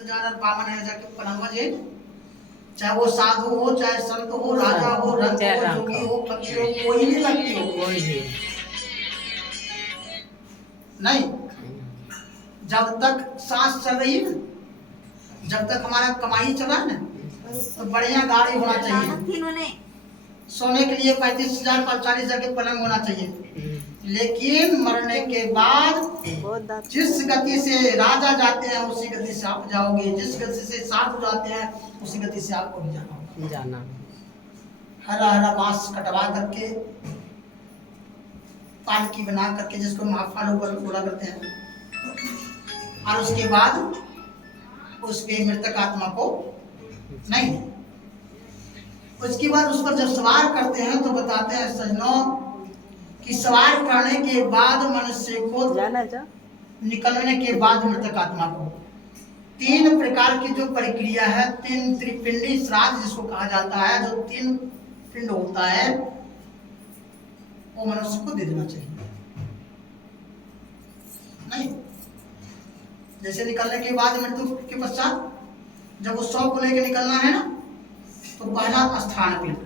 से ज्यादा पावन है जाके पलंग जे, चाहे वो साधु हो, चाहे संत हो, राजा हो, रंग हो, जोगी हो, फकीर हो, कोई नहीं लगती हो, कोई भी नहीं। जब तक सांस चल रही है ना, जब तक हमारा कमाई चल रहा है ना, तो बढ़िया गाड़ी होना चाहिए, सोने के लिए 35,000 40,000 के पलंग होना चाहिए। लेकिन मरने के बाद जिस गति से राजा जाते हैं उसी गति से आप जाओगे, जिस गति से साधु जाते हैं उसी गति से आपको भी जाना। हरा हरा बांस कटवा करके पालकी बना करके, जिसको महाफाल बोला करते हैं, और उसके बाद उसके मृतक आत्मा को नहीं, उसके बाद उस पर जब सवार करते हैं तो बताते हैं सजनों कि सवार करने के बाद मनुष्य को निकलने के बाद मृतक आत्मा को 3 प्रकार की जो प्रक्रिया है, 3 त्रिपिंडी श्राद्ध जिसको कहा जाता है, जो 3 पिंड होता है वो मनुष्य को दे देना चाहिए। नहीं, जैसे निकलने के बाद मृत्यु के पश्चात जब उस शव को लेकर निकलना है ना, तो पहला स्थान पिंड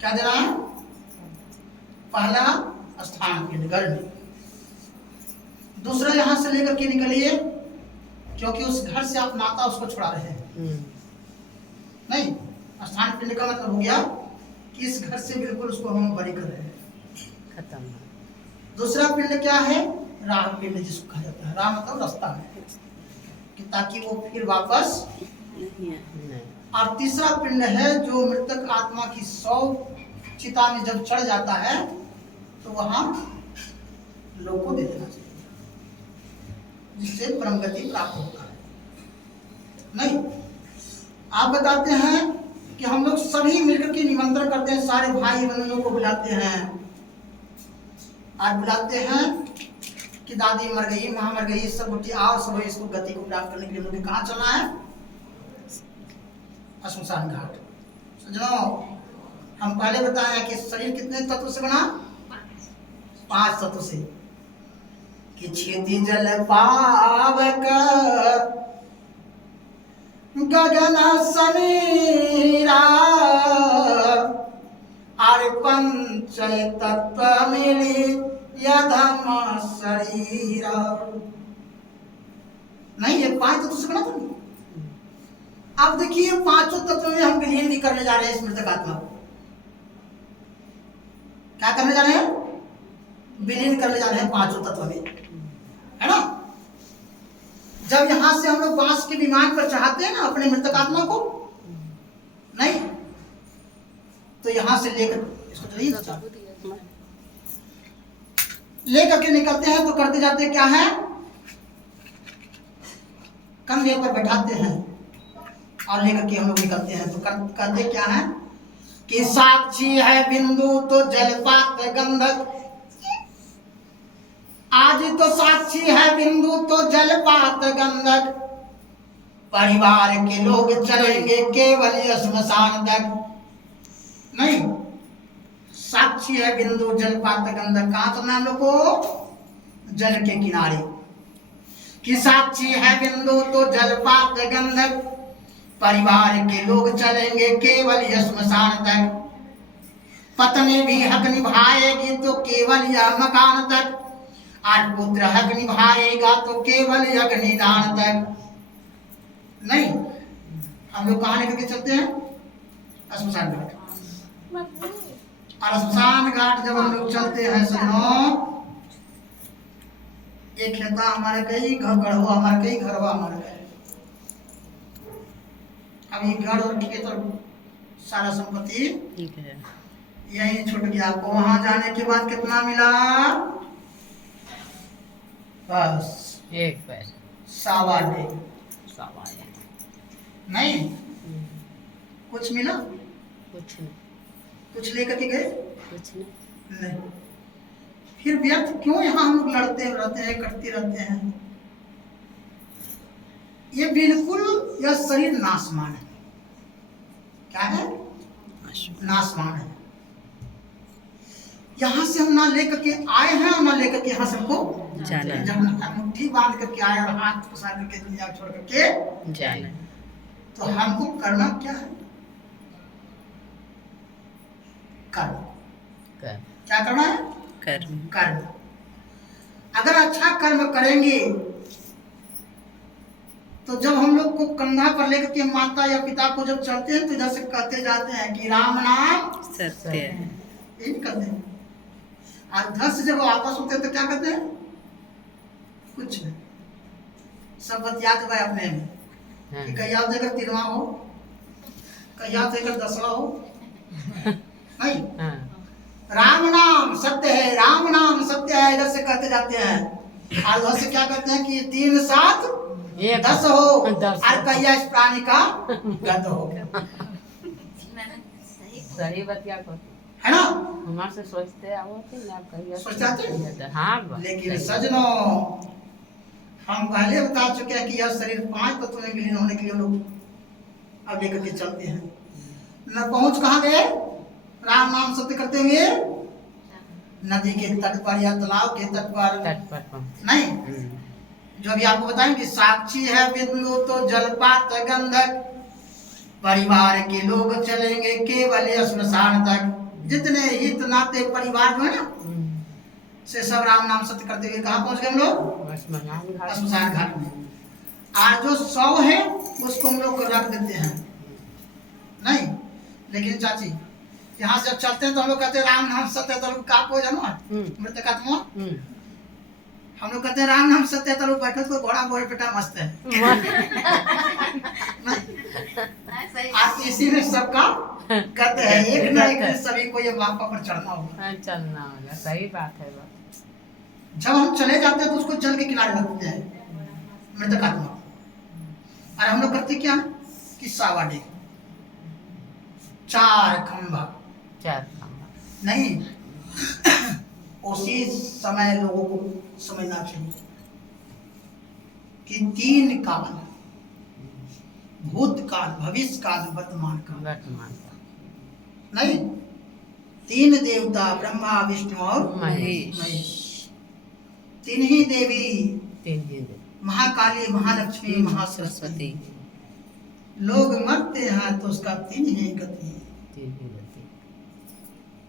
क्या देना है? पहला स्थान पिंड गर्भ। दूसरा यहां से लेकर के निकलिए, क्योंकि उस घर से आप नाता उसको छुड़ा रहे हैं। नहीं, स्थान पिंड का मतलब हो गया कि इस घर से बिल्कुल उसको हम बरी कर रहे हैं, खत्म। दूसरा पिंड क्या है? राह पिंड जिसको कहा जाता है। राह मतलब रास्ता है, कि ताकि वो फिर वापस नहीं। और तीसरा पिंड है जो मृतक आत्मा की शव चिता में जब चढ़ जाता है तो वहां लोग को दे देना चाहिए, जिससे परम गति प्राप्त होता है। नहीं, आप बताते हैं कि हम लोग सभी मिलकर के निमंत्रण करते हैं, सारे भाई बहनों को बुलाते हैं, आज बुलाते हैं कि दादी मर गई, माँ मर गई, सब उठी आओ, सब इसको गति को प्राप्त करने के लिए मुझे कहाँ चलना है? श्मशान घाट। समझो, हम पहले बताए कि शरीर कितने तत्व से बना? 5 तत्व से, कि क्षिति जल पावक गगन समीरा, आर पंच तत्व मिली यधम शरीर। नहीं, ये 5 तत्व से बना था। अब देखिए 5 तत्व में हम विलीन भी करने जा रहे हैं इस मृतक आत्मा को। क्या करने जा रहे हैं? विलीन करने जा रहे हैं 5 तत्व में, है ना। जब यहां से हम लोग बांस के विमान पर चढ़ाते हैं ना अपने मृतक आत्मा को, नहीं तो यहां से लेकर इसको लेकर के निकलते हैं तो करते जाते क्या है? कंधे पर बैठाते हैं और लेकर के हम लोग निकलते हैं। तो कहते क्या है कि साक्षी है बिंदु तो जलपात गंधक, आज तो साक्षी है बिंदु तो जलपात गंधक, परिवार के लोग चलेंगे केवल श्मशान तक। नहीं, साक्षी है बिंदु जलपात गंधक, कहाँ चलना हम लोग को? जल के किनारे। कि साक्षी है बिंदु तो जलपात गंधक, परिवार के लोग चलेंगे केवल श्मशान तक, पत्नी भी हक निभाएगी तो केवल यह मकान तक, आज पुत्र हक निभाएगा तो केवल अग्निदान तक। नहीं, हम लोग कहाँ लेकर के चलते हैं? श्मशान घाट। और श्मशान घाट जब हम लोग चलते हैं सुनो, एक खेता हमारे कई गढ़वा हमारे कई घरवा हमारे गए। अब ये घर और खेत और सारा संपत्ति ठीक है, यही छूट गया। आपको वहां जाने के बाद कितना मिला? बस 1 पैसा, 1.25 नहीं, कुछ मिला? कुछ नहीं। कुछ लेकर के गए? कुछ नहीं। फिर व्यर्थ क्यों यहाँ हम लोग लड़ते रहते हैं, कटते रहते हैं? ये बिल्कुल यह शरीर नाशमान है। क्या है? नाशमान है। यहाँ से हम ना लेकर के आए हैं और ना लेकर के यहाँ से हमको जाना है। जब हम मुट्ठी बांध करके आए और हाथ पसार करके दुनिया छोड़ करके जाना तो हमको करना क्या है? कर्म। कर क्या करना है? कर्म। कर्म। अगर अच्छा कर्म करेंगे तो जब हम लोग को कंधा पर लेकर के माता या पिता को जब चलते हैं तो इधर से कहते जाते हैं कि राम नाम सत्य है। ये नहीं करते हैं। और उधर से जब वापस होते हैं तो क्या करते हैं? कुछ नहीं, सब बतियात भाई अपने में कि कहिया तो अगर तिरवा हो, कहिया तो अगर दसवा हो नहीं। राम नाम सत्य है, राम नाम सत्य है, इधर से कहते जाते हैं। और उधर से क्या कहते हैं कि 3 7 10 हो और कहिया इस प्राणी का गत हो। सही बतिया को है ना? हमारे से सोचते आवते ना कहिया सोचते हाँ। लेकिन सजनों हम पहले बता चुके हैं कि यह शरीर 5 तत्वों में विलीन होने के लिए लोग अब लेकर के चलते हैं। न पहुंच कहाँ गए? राम नाम सत्य करते हुए नदी के तट पर या तालाब के तट पर नहीं। जो अभी आपको बताएंगे साक्षी है बिंदु तो जलपात गंधक, परिवार के लोग चलेंगे केवल श्मशान तक। जितने हित नाते परिवार जो है ना से सब राम नाम सत्य करते हुए कहाँ पहुंच गए हम लोग? श्मशान घाट में। और जो 100 है उसको हम लोग रख देते हैं नहीं। लेकिन चाची यहाँ से जब चलते हैं तो हम लोग कहते हैं राम नाम सत्य तलु का को जानो मृत आत्मा। हम लोग कहते हैं राम नाम सत्य तलु बैठे तो घोड़ा गोड़ पेटा मस्त है। आज इसी में सबका कहते हैं एक ना एक दिन सभी को ये बापा पर चढ़ना होगा। चलना होगा, सही बात है। जब हम चले जाते हैं तो उसको जल के किनारे रखते हैं मृतक आत्मा। और हम लोग करते क्या कि सावाडे 4 खंभा नहीं। उसी समय लोगों को समझना चाहिए कि 3 काल, भूतकाल, भविष्य काल, वर्तमान काल नहीं। 3 देवता ब्रह्मा विष्णु और महेश। 3 ही देवी, महाकाली, महालक्ष्मी, महासरस्वती। लोग मरते हैं तो उसका 3 ही गति।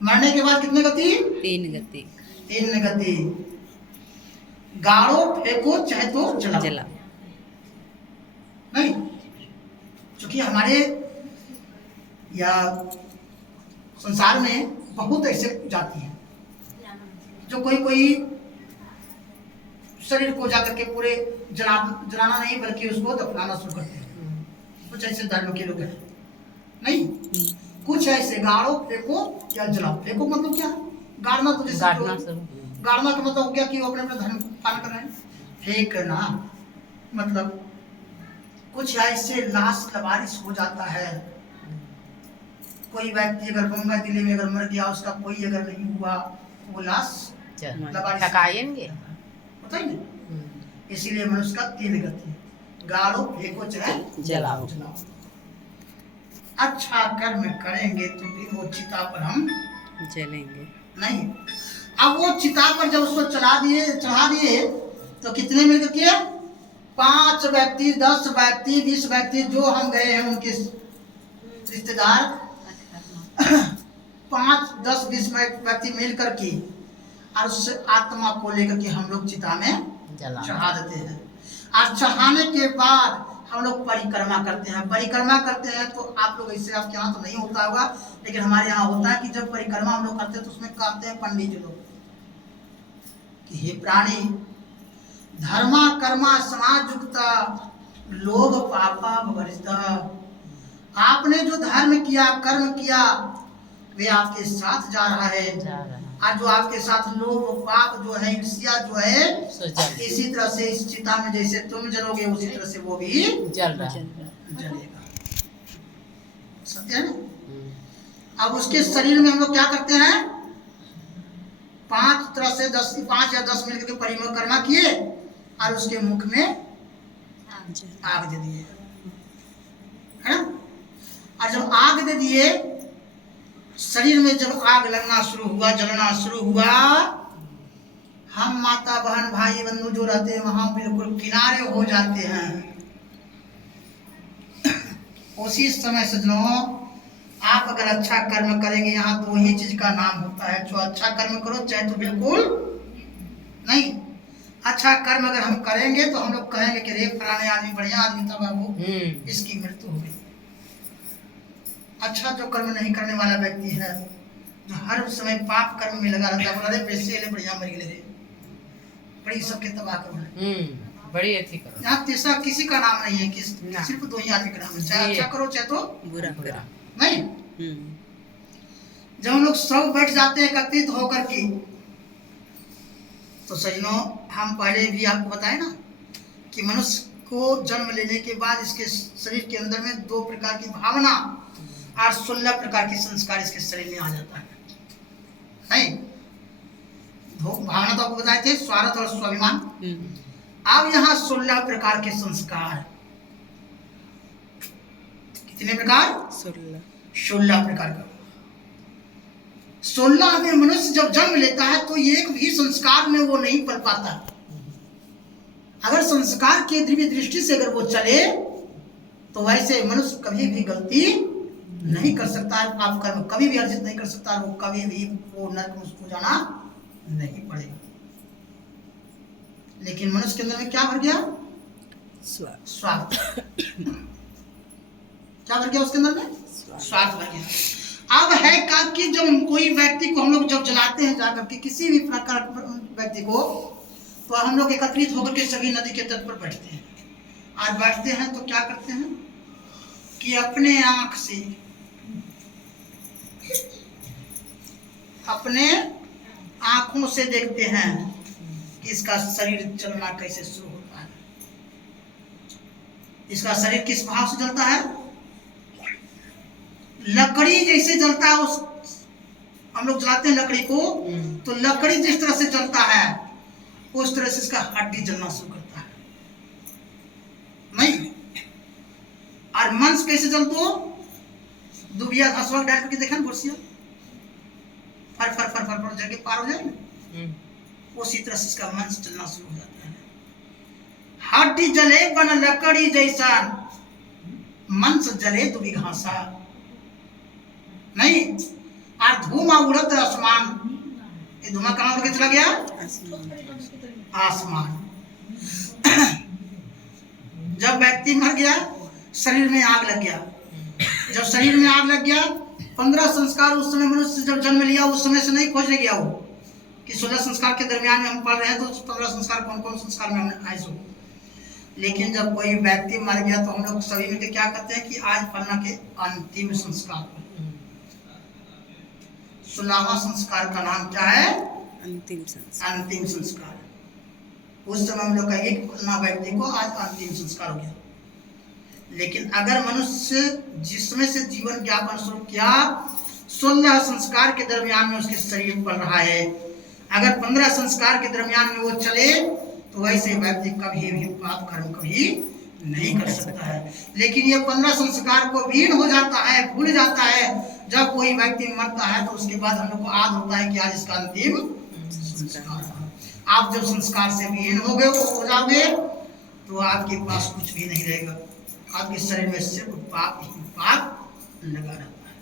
मरने के बाद कितने गति? 3 गति। गाड़ो फेंको चाहे तो जला नहीं। क्योंकि हमारे या संसार में बहुत ऐसे जाती हैं जो कोई शरीर को जाकर के पूरे जलाना नहीं बल्कि उसको दफनाना शुरू करते हैं। कुछ ऐसे धर्म के लोग हैं नहीं। कुछ ऐसे गाड़ो फेंको या जलाओ। फेंको मतलब क्या? गाड़ना तो जैसे गाड़ना का मतलब हो गया कि वो अपने धर्म पालन कर रहे हैं। फेंकना मतलब कुछ ऐसे लाश लवारिस हो जाता है। कोई व्यक्ति अगर गंगा जिले में अगर मर गया, उसका कोई अगर नहीं हुआ, वो लाश लवारिस होता ही नहीं। इसीलिए मनुष्य का 3 गति, गाड़ो फेंको चाहे जलाओ। अच्छा कर्म करेंगे तो फिर वो चिता पर हम जलेंगे नहीं। अब वो चिता पर जब उसको चढ़ा दिए तो कितने मिल के? 5 व्यक्ति, 10 व्यक्ति, 20 व्यक्ति जो हम गए हैं उनके रिश्तेदार 5, 10, 20 व्यक्ति मिल करके और उस आत्मा को लेकर के हम लोग चिता में चढ़ा देते हैं। और चढ़ाने के बाद हम लोग परिक्रमा करते हैं। परिक्रमा करते हैं तो आप लोग ऐसे आपके यहाँ तो नहीं होता होगा, लेकिन हमारे यहाँ होता है कि जब परिक्रमा हम लोग करते हैं तो उसमें कहते हैं पंडित जी लोग कि हे प्राणी धर्मा कर्मा समाज युक्ता लोभ पापा भवरिष्ठा। आपने जो धर्म किया, कर्म किया, वे आपके साथ जा रहा है। और जो आपके साथ लोभ पाप जो है, ईर्ष्या जो है, इसी तरह से इस चिता में जैसे तुम जलोगे उसी तरह से वो भी जलेगा। सत्य है ना? अब उसके शरीर में हम लोग क्या करते हैं? 5 तरह से 5 या 10 मिलकर के परिक्रमा किए और उसके मुख में आग दे दिए, है ना? और जब आग दे दिए शरीर में जब आग लगना शुरू हुआ, जलना शुरू हुआ, हम माता बहन भाई बंधु जो रहते हैं वहां बिल्कुल किनारे हो जाते हैं। उसी समय सजनों, आप अगर अच्छा कर्म करेंगे, यहाँ दो ही चीज का नाम होता है, जो अच्छा कर्म करो चाहे तो बिल्कुल नहीं। अच्छा कर्म अगर हम करेंगे तो हम लोग कहेंगे कि रे फलाने आदमी बढ़िया आदमी था बाबू, इसकी मृत्यु हो गई। अच्छा जो कर्म नहीं करने वाला व्यक्ति है, जो हर समय पाप कर्म में लगा रहता है, बोला रे पैसे ले बढ़िया मर गए रे, बड़ी सबके तबाह कर बड़ी अच्छी करो। यहाँ तीसरा किसी का नाम नहीं है, सिर्फ दो ही आदमी का नाम है, चाहे अच्छा करो चाहे तो बुरा करो। नहीं। जब हम लोग सब बैठ जाते हैं एकत्रित होकर के, तो सजनों हम पहले भी आपको बताए ना कि मनुष्य को जन्म लेने के बाद इसके शरीर के अंदर में 2 प्रकार की भावना और 16 प्रकार के संस्कार इसके शरीर में आ जाता है। नहीं, भावना तो आपको बताए थे, स्वार्थ और स्वाभिमान। अब यहाँ 16 प्रकार के संस्कार। कितने प्रकार? 16 प्रकार का। 16 में मनुष्य जब जन्म लेता है तो एक भी संस्कार में वो नहीं पल पाता। अगर संस्कार के दिव्य दृष्टि से अगर वो चले तो वैसे मनुष्य कभी भी गलती नहीं कर सकता है, पाप कर्म कभी भी अर्जित नहीं कर सकता, वो कभी भी वो नरक में उसको जाना नहीं पड़ेगा। लेकिन मनुष्य के अंदर में क्या भर गया? स्वार्थ। क्या भर गया उसके अंदर में? स्वार्थ भर गया। अब है का कि जब कोई व्यक्ति को हम लोग जब जलाते हैं जाकर के, किसी भी प्रकार व्यक्ति को, तो हम लोग एकत्रित होकर के सभी नदी के तट पर बैठते हैं। आज बैठते हैं तो क्या करते हैं कि अपने आंख से, अपने आंखों से देखते हैं कि इसका शरीर चलना कैसे शुरू होता है। इसका शरीर किस भाव से जलता है? लकड़ी जैसे जलता है, उस हम लोग जलाते हैं लकड़ी को, तो लकड़ी जिस तरह से जलता है उस तरह से इसका हड्डी जलना शुरू करता है। नहीं, और मंस कैसे जलतो? दुबिया घसवा डाल करके देखा ना, बुरसिया फर फर फर फर फर जल के पार हो जाए ना, उसी तरह से इसका मंस चलना शुरू हो जाता है। हड्डी जले बन लकड़ी जैसा, मंस जले दुबी घासा। नहीं, और धुआं उड़त आसमान। ये धुआं कहाँ उड़ के चला गया? आसमान। जब व्यक्ति मर गया, शरीर में आग लग गया। जब शरीर में आग लग गया, 15 संस्कार उस समय मनुष्य जब जन्म लिया उस समय से नहीं खोजने गया वो कि 16 संस्कार के दरमियान में हम पढ़ रहे हैं तो 15 संस्कार कौन कौन संस्कार में हमने आए सो। लेकिन जब कोई व्यक्ति मर गया तो हम लोग सभी मिलकर क्या करते हैं कि आज फलना के अंतिम संस्कार, 16वां संस्कार का नाम क्या है? अंतिम संस्कार। अंतिम संस्कार। उस समय हम लोग कहेंगे कि फलना व्यक्ति को आज अंतिम संस्कार हो गया। लेकिन अगर मनुष्य जिसमें से जीवन ज्ञापन शुरू किया, 16 संस्कार के दरमियान में उसके शरीर पल रहा है, अगर 15 संस्कार के दरमियान में वो चले तो वैसे व्यक्ति कभी भी पाप कर्म कभी नहीं कर सकता है। लेकिन ये 15 संस्कार को विहीन हो जाता है, भूल जाता है। जब कोई व्यक्ति मरता है तो उसके बाद हम लोग को याद होता है कि आज इसका अंतिम संस्कार है। आप जब संस्कार से विहीन हो गए, हो जाओगे, तो आपके पास कुछ भी नहीं रहेगा। आपके शरीर में सिर्फ पाप ही पाप लगा रहता है।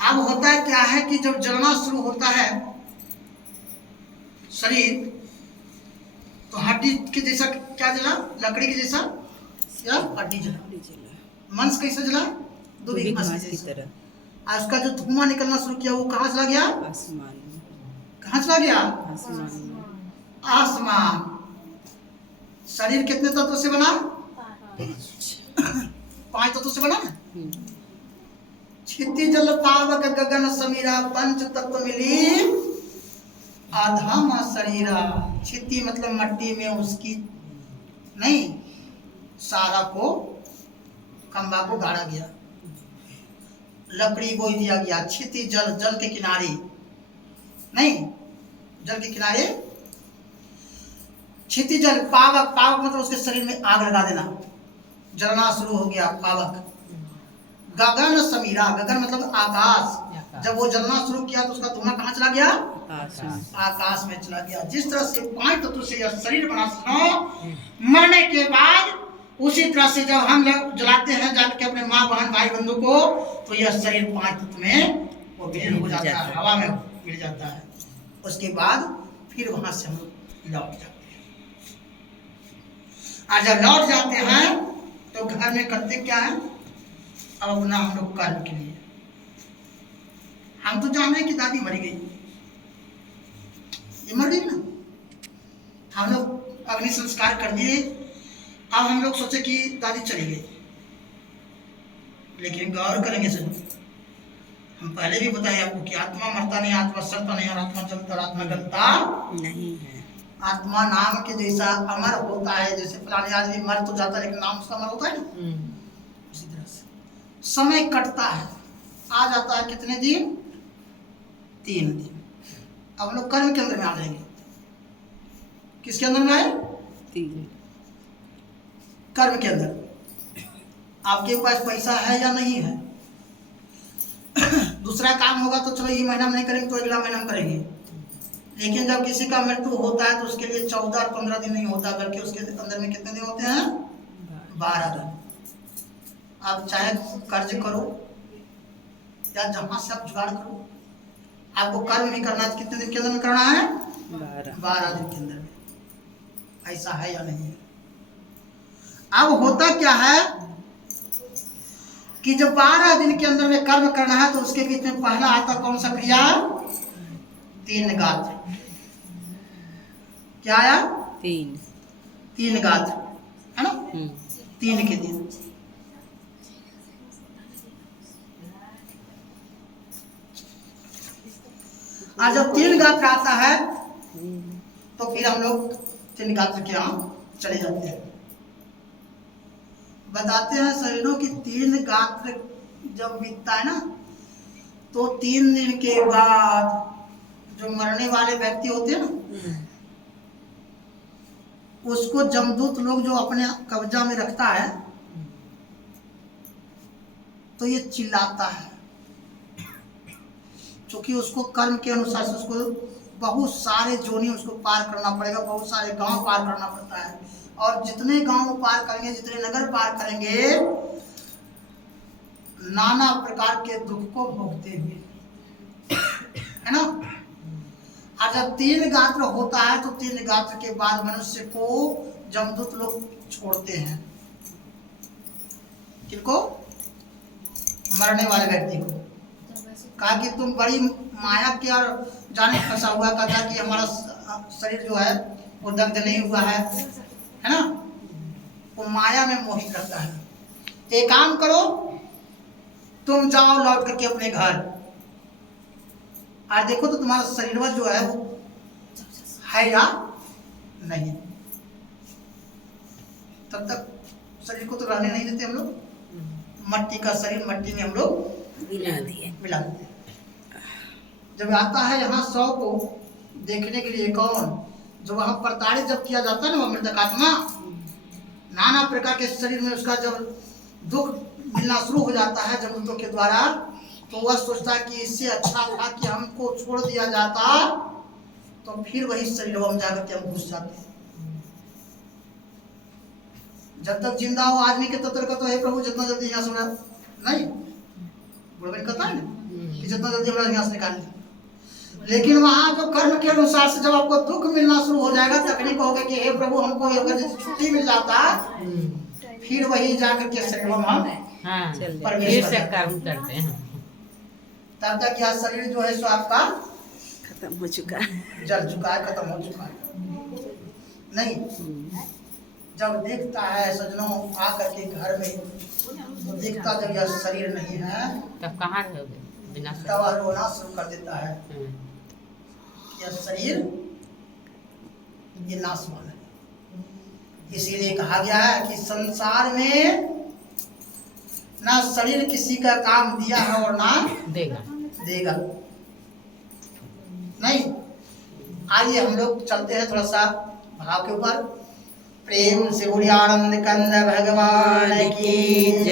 अब होता है क्या है कि जब जलना शुरू होता है शरीर, तो हड्डी के जैसा क्या जला? लकड़ी के जैसा या हड्डी जला? मंस कैसे जला? दुबी घास की तरह। उसका जो धुआं निकलना शुरू किया वो कहाँ चला गया? आसमान। कहाँ चला गया? आसमान। शरीर कितने तत्वों से बना? 5 तत्वों से बना ना। क्षिति जल पावक गगन समीरा, पंच तत्व मिली आधम शरीरा। क्षिति मतलब मट्टी में उसकी नहीं, सारा को खंबा को गाड़ा गया, लकड़ी बोई दिया गया। क्षिति जल, जल के किनारे नहीं, जल के किनारे क्षिति जल। पावक, पावक मतलब उसके शरीर में आग लगा देना, जलना शुरू हो गया पावक। गगन समीरा, गगन मतलब आकाश, जब वो जलना शुरू किया तो उसका धुआं कहाँ चला गया? आकाश में चला गया। जिस तरह से 5 तत्व से यह शरीर बना, सुनो, मरने के बाद उसी तरह से जब हम लोग जलाते हैं जाकर के अपने माँ बहन भाई बंधु को, तो यह शरीर 5 तत्व में वो विलीन हो जाता है, हवा में मिल जाता है। उसके बाद फिर वहां से हम लोग लौट जाते हैं। और जब लौट जाते हैं तो घर में करते क्या है? अब अपना हम लोग कर्म के लिए, हम तो जान रहे हैं कि दादी मरी गई, ये मर गई ना, हम लोग अग्नि संस्कार कर दिए। अब हम लोग सोचे कि दादी चली गई, लेकिन गौर करेंगे सर, हम पहले भी बताए आपको कि आत्मा मरता नहीं, आत्मा सड़ता नहीं, और आत्मा जलता और आत्मा गलता नहीं है। आत्मा नाम के जैसा अमर होता है, जैसे फलाने आदमी मर तो जाता है लेकिन नाम उसका अमर होता है ना, उसी तरह से समय कटता है, आ जाता है कितने दिन? 3 दिन। अब हम लोग कर्म के अंदर में आ जाएंगे। किसके अंदर में आए? 3 कर्म के अंदर। आपके पास पैसा है या नहीं है? दूसरा काम होगा तो चलो ये महीना में नहीं करेंगे तो अगला महीना में करेंगे, लेकिन जब किसी का मृत्यु होता है तो उसके लिए 14 और 15 दिन नहीं होता, बल्कि उसके अंदर में कितने दिन होते हैं? 12 दिन। आप चाहे कर्ज करो या जहां से आप जुगाड़ करो, आपको कर्म भी करना है। कितने दिन के अंदर में करना है? 12 दिन के अंदर में। ऐसा है या नहीं है? अब होता क्या है कि जब 12 दिन के अंदर में कर्म करना है तो उसके बीच में पहला आता कौन सा क्रिया? 3 गात्र। क्या आया? 3 गात्र, है ना? 3 के दिन। आज जब 3 गात्र आता है तो फिर हम लोग 3 गात्र के यहाँ चले जाते हैं। बताते हैं शरीरों की 3 गात्र जब बीतता है ना, तो 3 दिन के बाद जो मरने वाले व्यक्ति होते हैं ना, उसको जमदूत लोग जो अपने कब्जा में रखता है तो ये चिल्लाता है, क्योंकि उसको कर्म के अनुसार से उसको बहुत सारे जोनी उसको पार करना पड़ेगा, बहुत सारे गांव पार करना पड़ता है, और जितने गांव पार करेंगे, जितने नगर पार करेंगे, नाना प्रकार के दुख को भोगते हुए, है ना? और जब 3 गात्र होता है तो 3 गात्र के बाद मनुष्य को जमदूत लोग छोड़ते हैं। किनको? मरने वाले व्यक्ति को। कहा कि तुम बड़ी माया के और जाने फंसा हुआ, कहता कि हमारा शरीर जो है वो दग्ध नहीं हुआ है ना? वो माया में मोहित रहता है। एक काम करो, तुम जाओ लौट करके अपने घर, आज देखो तो तुम्हारा शरीर जो है वो है या नहीं। तब तक शरीर को तो रहने नहीं देते हम लोग, मट्टी का शरीर मट्टी में हम लोग मिला देते। जब आता है यहाँ 100 को देखने के लिए, कौन? जो वहां प्रताड़ित जब किया जाता है ना, वो मृतक आत्मा, नाना प्रकार के शरीर में उसका जब दुख मिलना शुरू हो जाता है जमदूतों के द्वारा, तो वह सोचता है कि इससे अच्छा था कि हमको छोड़ दिया जाता, तो फिर वही शरीर में जाकर के हम घुस जाते हैं। जब तक जिंदा हो आदमी के तब तक तो हे प्रभु जितना जल्दी यहाँ से नहीं, बुढ़ापन कहता है ना कि जितना जल्दी हमारा यहाँ से निकाल लें, लेकिन वहां जो कर्म के अनुसार से जब आपको दुख मिलना शुरू हो जाएगा, तकनीक होगा कि हे प्रभु हमको अगर छुट्टी मिल जाता, फिर वही जाकर के शरीर में हम फिर से कर्म करते हैं। तब तक यह शरीर जो है सो आपका खत्म हो चुका है, जल चुका है, खत्म हो चुका है। नहीं, जब देखता है सजनों आकर के घर में, तो देखता जब यह शरीर नहीं है, तब कहाँ रहोगे बिना? तब रोना शुरू कर देता है। यह शरीर ये नाशवान है। इसीलिए कहा गया है कि संसार में ना शरीर किसी का काम दिया है और ना देगा। नहीं, आइए हम लोग चलते हैं थोड़ा सा भाव के ऊपर। प्रेम से बोलिए आनंद कंद भगवान की।